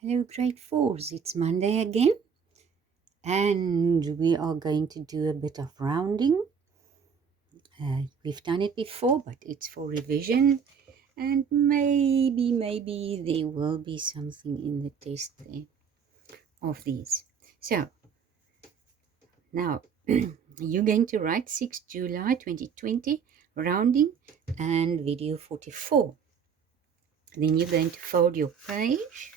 Hello, grade fours. It's Monday again, and we are going to do a bit of rounding. We've done it before, but it's for revision, and maybe there will be something in the test there of these. So now you're going to write 6 July 2020, rounding, and video 44. Then you're going to fold your page.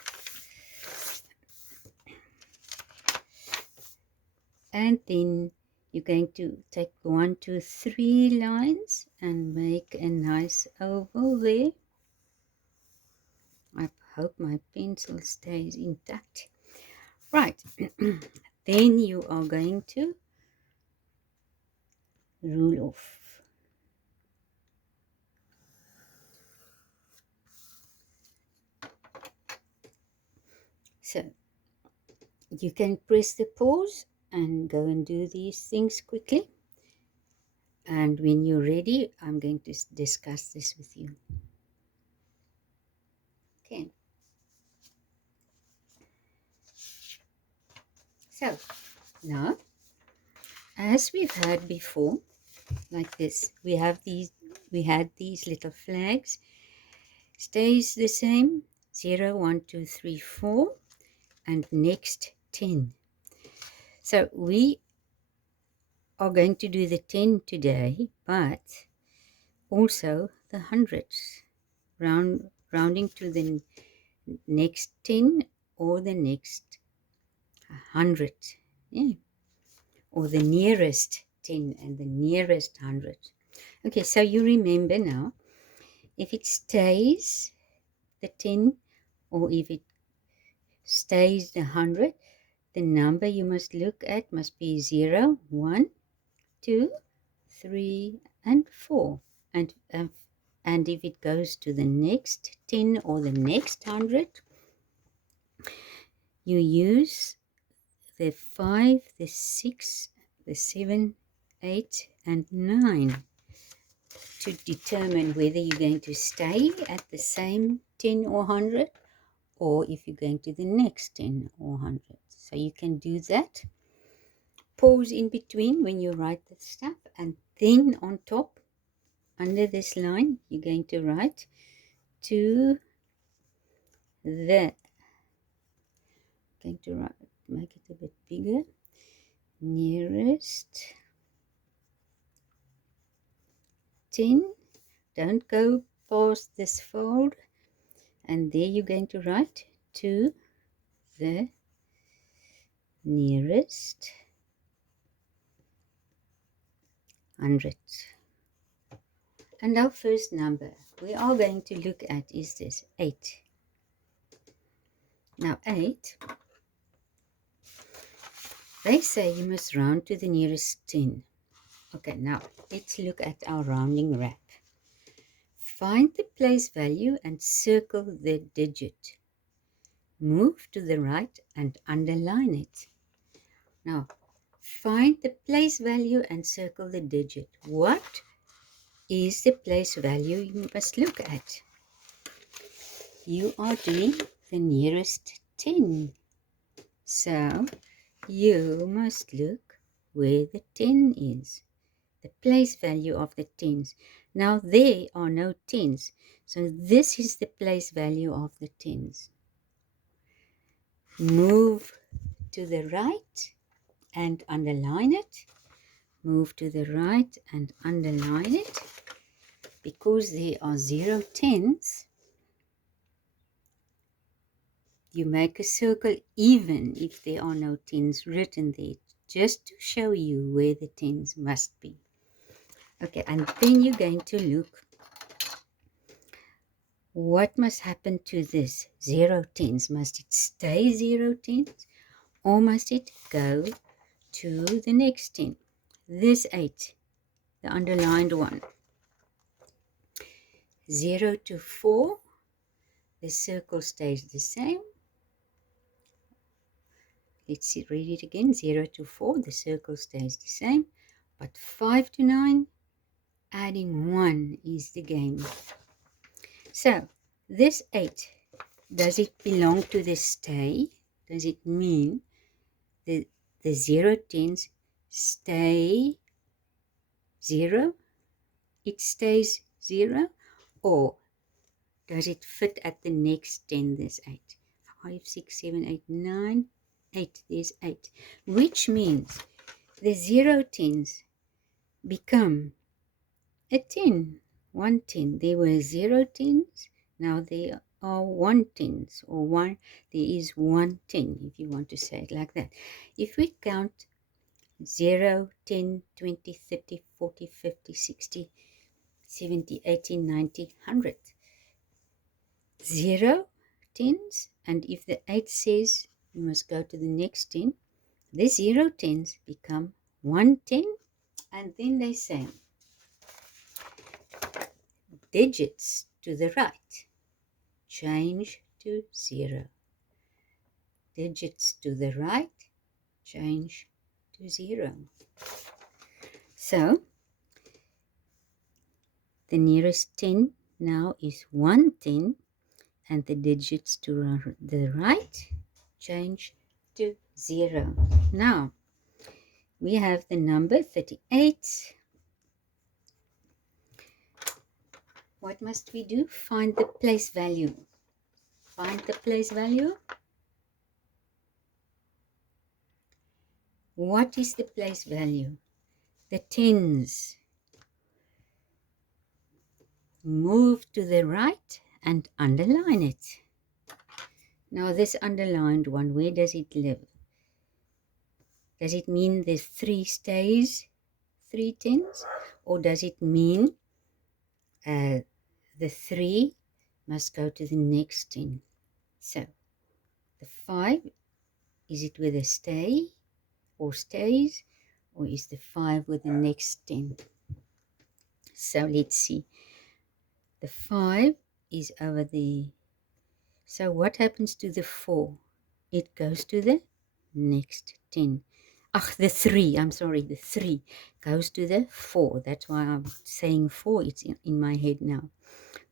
And then you're going to take 1, 2, 3 lines and make a nice oval there. I hope my pencil stays intact. Right, then you are going to rule off. So you can press the pause and go and do these things quickly. And when you're ready, I'm going to discuss this with you. Okay. So now, as we've had before, like this, we had these little flags. Stays the same, 0, 1, 2, 3, 4, and next 10. So we are going to do the 10 today, but also the hundreds, rounding to the next 10 or the next 100, yeah, or the nearest 10 and the nearest 100. Okay, so you remember now, if it stays the 10 or if it stays the 100, the number you must look at must be 0, 1, 2, 3, and 4. And if it goes to the next 10 or the next 100, you use the 5, the 6, the 7, 8, and 9 to determine whether you're going to stay at the same 10 or 100 or if you're going to the next 10 or 100. So you can do that. Pause in between when you write the stuff, and then on top, under this line, you're going to write to the, make it a bit bigger, nearest 10. Don't go past this fold, and there you're going to write to the nearest 100. And our first number we are going to look at is this 8. Now 8, they say you must round to the nearest 10. Okay, now let's look at our rounding wrap. Find the place value and circle the digit. Move to the right and underline it. Now, find the place value and circle the digit. What is the place value you must look at? You are doing the nearest 10. So, you must look where the 10 is. The place value of the 10s. Now, there are no 10s. So, this is the place value of the 10s. Move to the right and underline it. Move to the right and underline it. Because there are 0 10s, you make a circle even if there are no 10s written there, just to show you where the 10s must be. Okay, and then you're going to look what must happen to this 0 10s. Must it stay 0 10s or must it go to the next 10? This 8, the underlined one. 0 to 4, the circle stays the same. Let's read it again. 0 to 4, the circle stays the same. But 5 to 9, adding 1 is the game. So, this 8, Does it belong to the stay? Does it mean the 0 tens stay 0? It stays 0? Or does it fit at the next 10? There's 8. 5, 6, 7, 8, 9, 8. There's 8. Which means the 0 tens become a 10. 1 10. There were 0 tens. Now there are 1 tens. Or one. There is 1 10, if you want to say it like that. If we count 0, 10, 20, 30, 40, 50, 60, 70, 80, 90, 100. 0 tens, and if the 8 says you must go to the next 10, the 0 tens become 1 10, and then they say digits to the right change to 0. Digits to the right change to 0. So the nearest 10 now is 1 10, and the digits to the right change to 0. Now we have the number 38. What must we do? Find the place value. Find the place value. What is the place value? The tens. Move to the right and underline it. Now this underlined one, where does it live? Does it mean there's 3 stays, 3 tens? Or does it mean the 3 must go to the next 10? So the 5, is it with a stay or stays? Or is the 5 with the next 10? So let's see. The 5 is over there. So what happens to the 4? It goes to the next 10. The 3, I'm sorry, the 3 goes to the 4. That's why I'm saying 4. It's in my head now.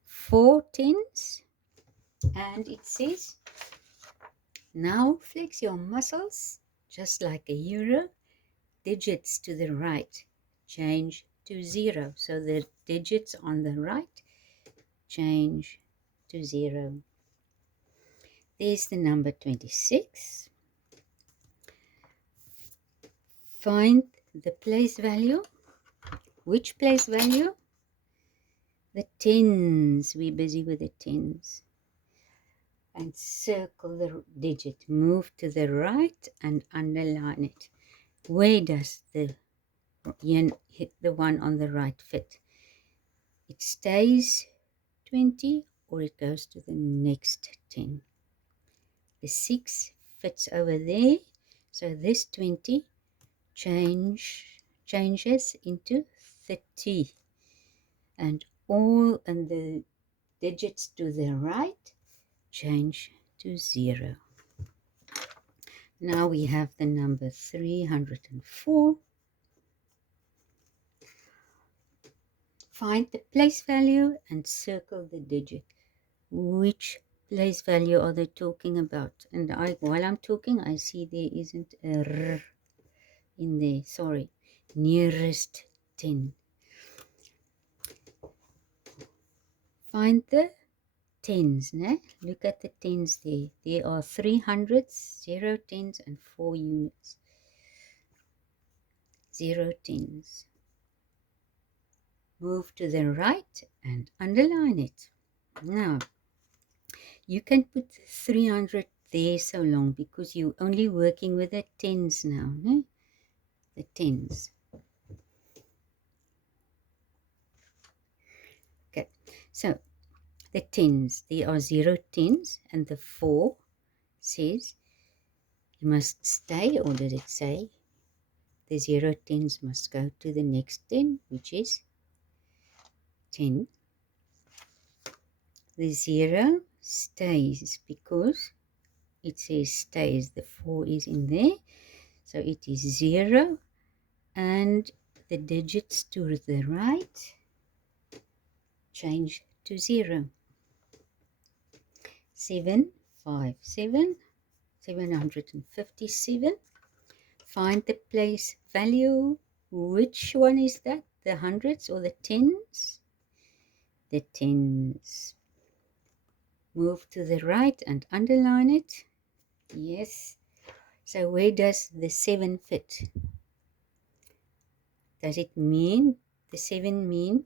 4 tens. And it says, now flex your muscles just like a euro. Digits to the right change to 0. So the digits on the right change to 0. There's the number 26. Find the place value. Which place value? The tens. We're busy with the tens. And circle the digit. Move to the right and underline it. Where does the one on the right fit? It stays 20 or it goes to the next 10. The 6 fits over there. So this 20 changes into 30. And the digits to the right change to 0. Now we have the number 304. Find the place value and circle the digit. Which place value are they talking about? And while I'm talking, I see there isn't a R in there. Sorry. Nearest 10. Find the tens. Ne? Look at the tens there. There are 3 hundreds, 0 tens, and 4 units. 0 tens. Move to the right and underline it. Now, you can put 300 there so long because you're only working with the tens now. Ne? The tens. Okay, so the tens, there are 0 tens, and the 4 says you must stay, or does it say the 0 tens must go to the next 10, which is 10. The 0 stays because it says stays. The 4 is in there, so it is 0, and the digits to the right change to 0. 757, 757. Find the place value. Which one is that? The hundreds or the tens? The tens. Move to the right and underline it. Yes. So where does the 7 fit? Does it mean the 7 mean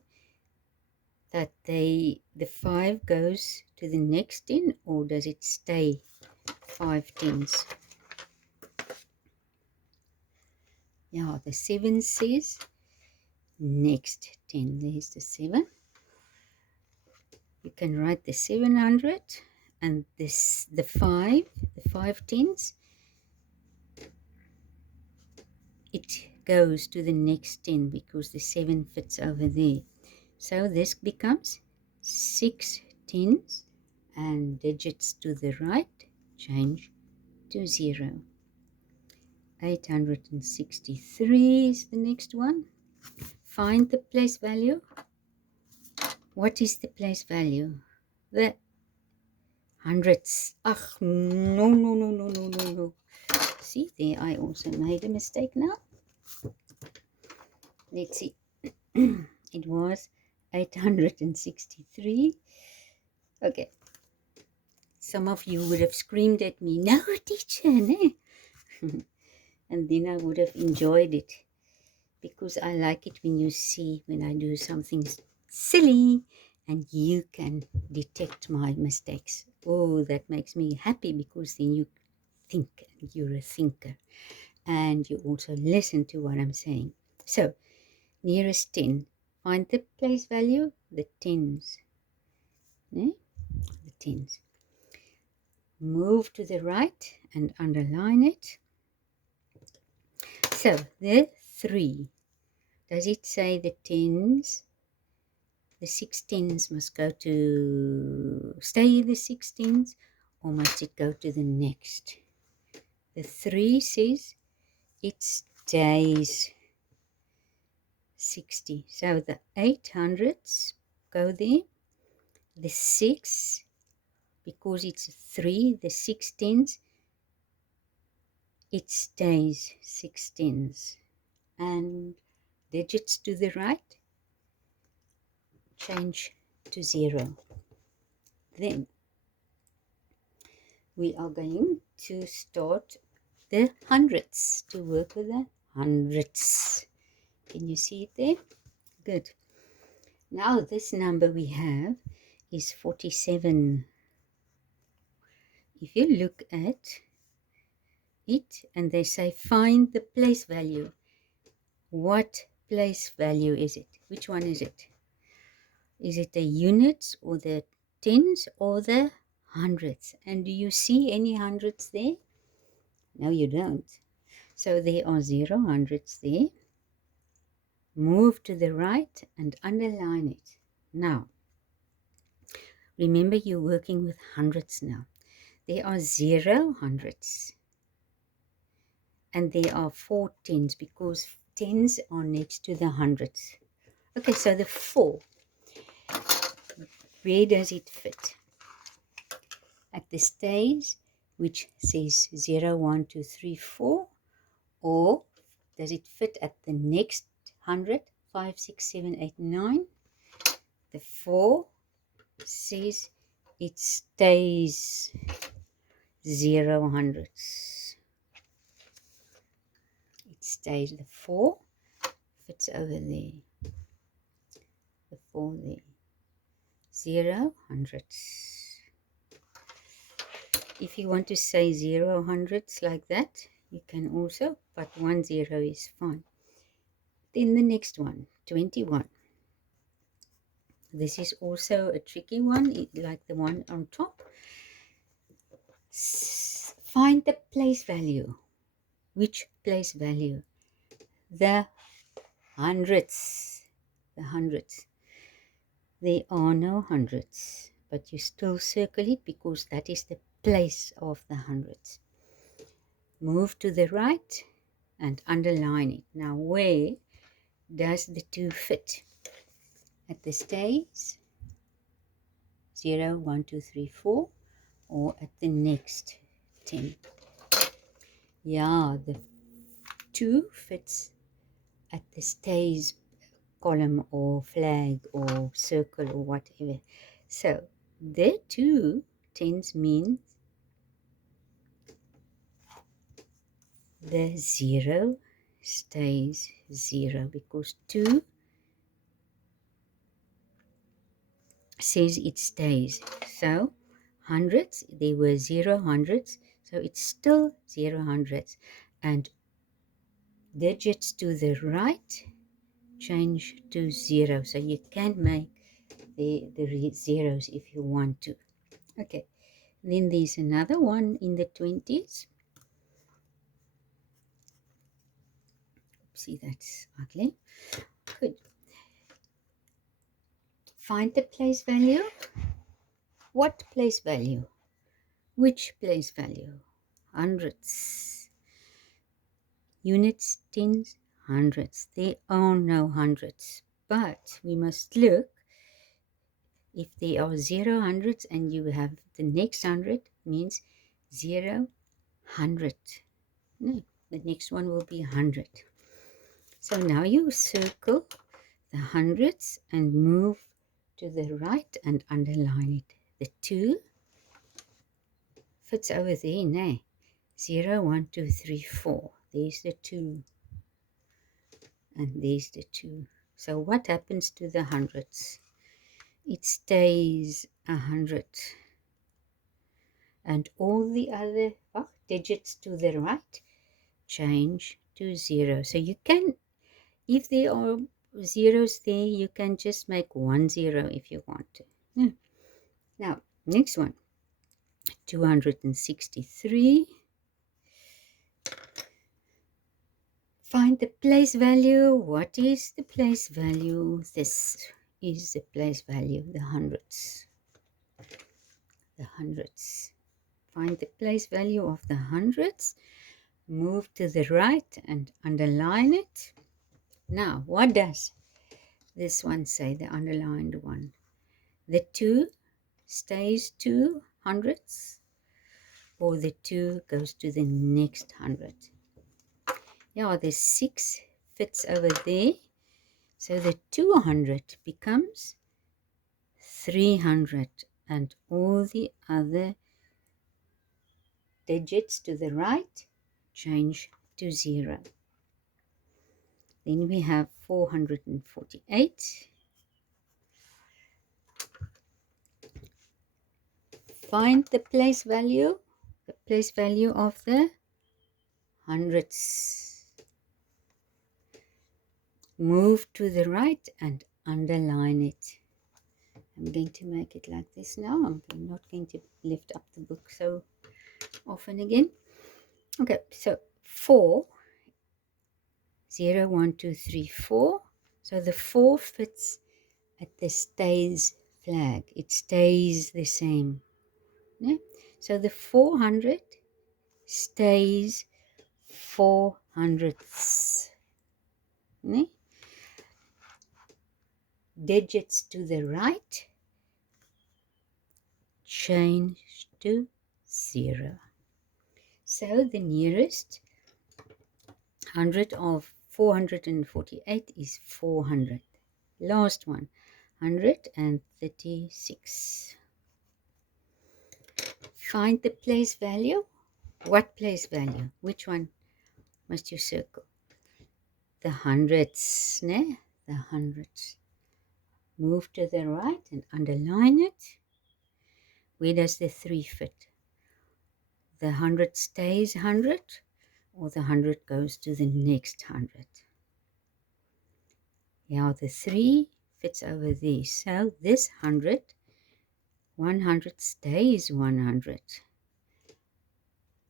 that the 5 goes to the next 10, or does it stay 5 tens? Yeah, the 7 says next 10. There's the 7. You can write the 700 and this the 5 tens. It goes to the next 10 because the 7 fits over there. So this becomes 6 tens, and digits to the right change to 0. 863 is the next one. Find the place value. What is the place value? The hundreds. Ach, no, no, no, no, no, no, no. See, there I also made a mistake now. Let's see. It was 863. Okay. Some of you would have screamed at me, no, teacher, no. And then I would have enjoyed it, because I like it when you see when I do something silly and you can detect my mistakes. Oh, that makes me happy, because then you think, and you're a thinker, and you also listen to what I'm saying. So, nearest 10. Find the place value, the tens. The tens. Move to the right and underline it. So, the 3. Does it say the tens? The 6 tens must go to, stay the 6 tens, or must it go to the next? The 3 says it stays 60. So the 800s go there. The 6, because it's 3, the 6 tens, it stays 6 tens. And digits to the right change to 0. Then we are going to start the hundreds, to work with the hundreds. Can you see it there? Good. Now this number we have is 47. If you look at it and they say find the place value, what place value is it? Which one is it? Is it the units or the tens or the hundreds? And do you see any hundreds there? No, you don't. So there are 0 hundreds there. Move to the right and underline it. Now, remember you're working with hundreds now. There are 0 hundreds. And there are 4 tens, because tens are next to the hundreds. Okay, so the 4. Where does it fit? At the stage which says 0, 1, 2, 3, 4, or does it fit at the next 100, 5, 6, 7, 8, 9? The 4 says it stays 0 hundreds. It stays, the 4 fits over there. The 4 there. 0 hundreds. If you want to say 0 hundreds like that, you can also, but 1 0 is fine. Then the next one, 21. This is also a tricky one, like the one on top. Find the place value. Which place value? The hundreds. The hundreds. There are no hundreds, but you still circle it because that is the place of the hundreds. Move to the right and underline it. Now, where does the 2 fit? At the stage 0, 1, 2, 3, 4, or at the next 10. Yeah, the 2 fits at the stays column or flag or circle or whatever. So the 2 tens means the 0 stays 0, because 2 says it stays. So hundreds, there were 0 hundreds, so it's still 0 hundreds. And digits to the right change to 0. So you can make the zeros if you want to. Okay, then there's another one in the 20s. See, that's ugly. Good. Find the place value. What place value? Which place value? Hundreds. Units, tens, hundreds. There are no hundreds. But we must look. If there are 0 hundreds and you have the next 100, means 0 100. No, the next one will be 100. So now you circle the hundreds and move to the right and underline it. The 2 fits over there, no? 0, 1, 2, 3, 4. There's the 2. And there's the 2. So what happens to the hundreds? It stays 100. And all the other digits to the right change to 0. So you can, if there are zeros there, you can just make 1 0 if you want to. Now, next one, 263. Find the place value. What is the place value? This is the place value, the hundreds. The hundreds. Find the place value of the hundreds. Move to the right and underline it. Now, what does this one say, the underlined one? The 2 stays 2 hundredths, or the 2 goes to the next 100. Yeah, the 6 fits over there. So the 200 becomes 300, and all the other digits to the right change to 0. Then we have 448. Find the place value of the hundreds. Move to the right and underline it. I'm going to make it like this now. I'm not going to lift up the book so often again. Okay, so 4, 0, 1, 2, 3, 4. So the 4 fits at the stays flag. It stays the same. Yeah? So the 400 stays 4 hundredths. Yeah? Digits to the right change to 0. So the nearest 100 of 448 is 400. Last one, 136. Find the place value. What place value? Which one must you circle? The hundreds, ne? The hundreds. Move to the right and underline it. Where does the 3 fit? The 100 stays 100, or the 100 goes to the next 100? Yeah, the 3 fits over there. So this 100 stays 100.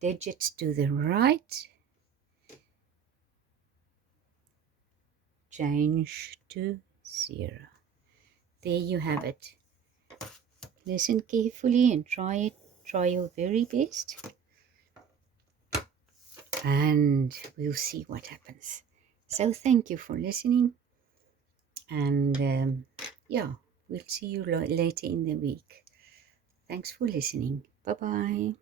Digits to the right change to 0. There you have it. Listen carefully and try it. Try your very best. And we'll see what happens. So thank you for listening. And yeah, we'll see you later in the week. Thanks for listening. Bye-bye.